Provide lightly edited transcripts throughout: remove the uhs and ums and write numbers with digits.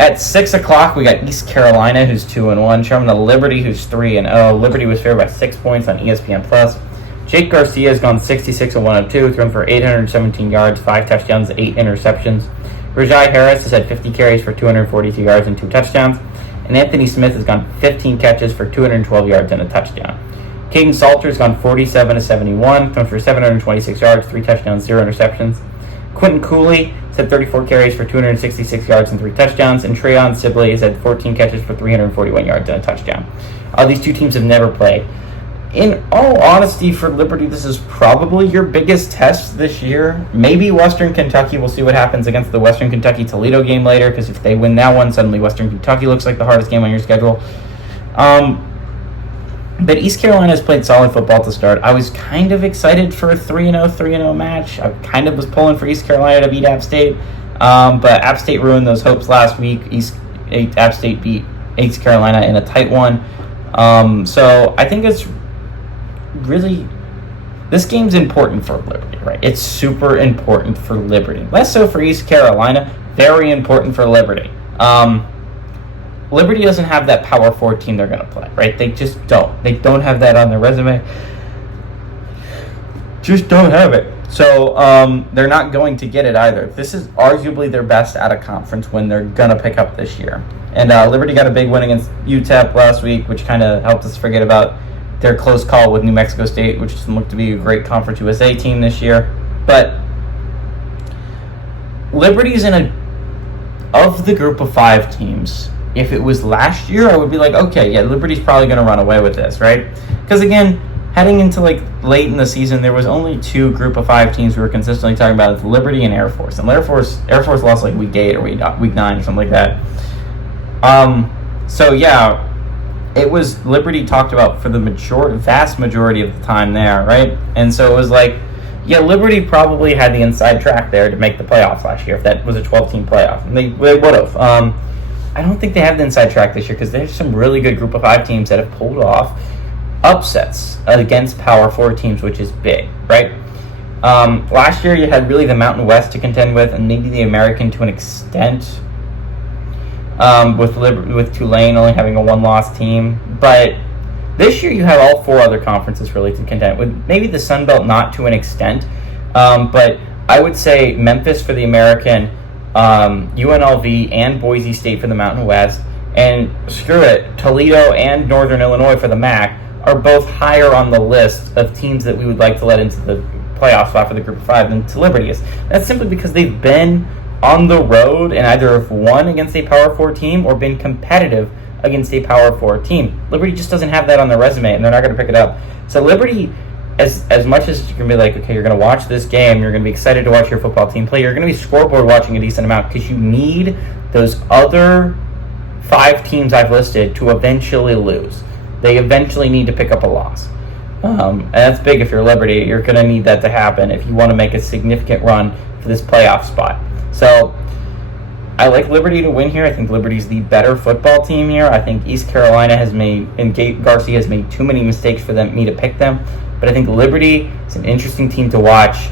At 6 o'clock, we got East Carolina, who's 2-1, traveling to Liberty, who's 3-0. Liberty was favored by 6 points on ESPN+. Jake Garcia has gone 66 of 102, thrown for 817 yards, 5 touchdowns, 8 interceptions. Rajai Harris has had 50 carries for 242 yards and 2 touchdowns. And Anthony Smith has gone 15 catches for 212 yards and a touchdown. Caden Salter has gone 47 of 71, thrown for 726 yards, 3 touchdowns, 0 interceptions. Quentin Cooley has had 34 carries for 266 yards and 3 touchdowns. And Treyon Sibley has had 14 catches for 341 yards and a touchdown. These two teams have never played. In all honesty, for Liberty, this is probably your biggest test this year. Maybe Western Kentucky. We'll see what happens against the Western Kentucky-Toledo game later, because if they win that one, suddenly Western Kentucky looks like the hardest game on your schedule. But East Carolina has played solid football to start. I was kind of excited for a 3-0 match. I kind of was pulling for East Carolina to beat App State. But App State ruined those hopes last week. App State beat East Carolina in a tight one. So I think it's really, this game's important for Liberty, right? It's super important for Liberty. Less so for East Carolina, very important for Liberty. Liberty doesn't have that Power 4 team they're going to play, right? They just don't. They don't have that on their resume. Just don't have it. So they're not going to get it either. This is arguably their best out of conference win they're going to pick up this year. And Liberty got a big win against UTEP last week, which kind of helped us forget about their close call with New Mexico State, which doesn't look to be a great Conference USA team this year. But Liberty's of the group of 5 teams. If it was last year, I would be like, okay, yeah, Liberty's probably going to run away with this, right? Because again, heading into late in the season, there was only 2 group of 5 teams we were consistently talking about: it's Liberty and Air Force. And Air Force lost week 8 or week 9 or something like that. So yeah, it was Liberty talked about for the vast majority of the time there, right? And so it was like, yeah, Liberty probably had the inside track there to make the playoffs last year if that was a 12-team playoff. And they would have. I don't think they have the inside track this year because there's some really good group of 5 teams that have pulled off upsets against Power 4 teams, which is big, right? Last year you had really the Mountain West to contend with, and maybe the American to an extent, with Tulane only having a 1-loss team. But this year you have all 4 other conferences really to contend with. Maybe the Sun Belt not to an extent, but I would say Memphis for the American, UNLV and Boise State for the Mountain West, and screw it, Toledo and Northern Illinois for the MAC are both higher on the list of teams that we would like to let into the playoff spot for the group of 5 than Liberty is. That's simply because they've been on the road and either have won against a Power 4 team or been competitive against a Power 4 team. Liberty just doesn't have that on their resume, and they're not going to pick it up. So Liberty, as much as you're going to be like, okay, you're going to watch this game, you're going to be excited to watch your football team play, you're going to be scoreboard watching a decent amount because you need those other 5 teams I've listed to eventually lose. They eventually need to pick up a loss. And that's big if you're Liberty. You're going to need that to happen if you want to make a significant run for this playoff spot. So I like Liberty to win here. I think Liberty's the better football team here. I think East Carolina has made, and Garcia has made too many mistakes for me to pick them. But I think Liberty is an interesting team to watch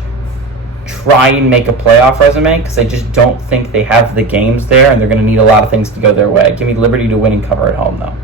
try and make a playoff resume because I just don't think they have the games there, and they're going to need a lot of things to go their way. Give me Liberty to win and cover at home, though.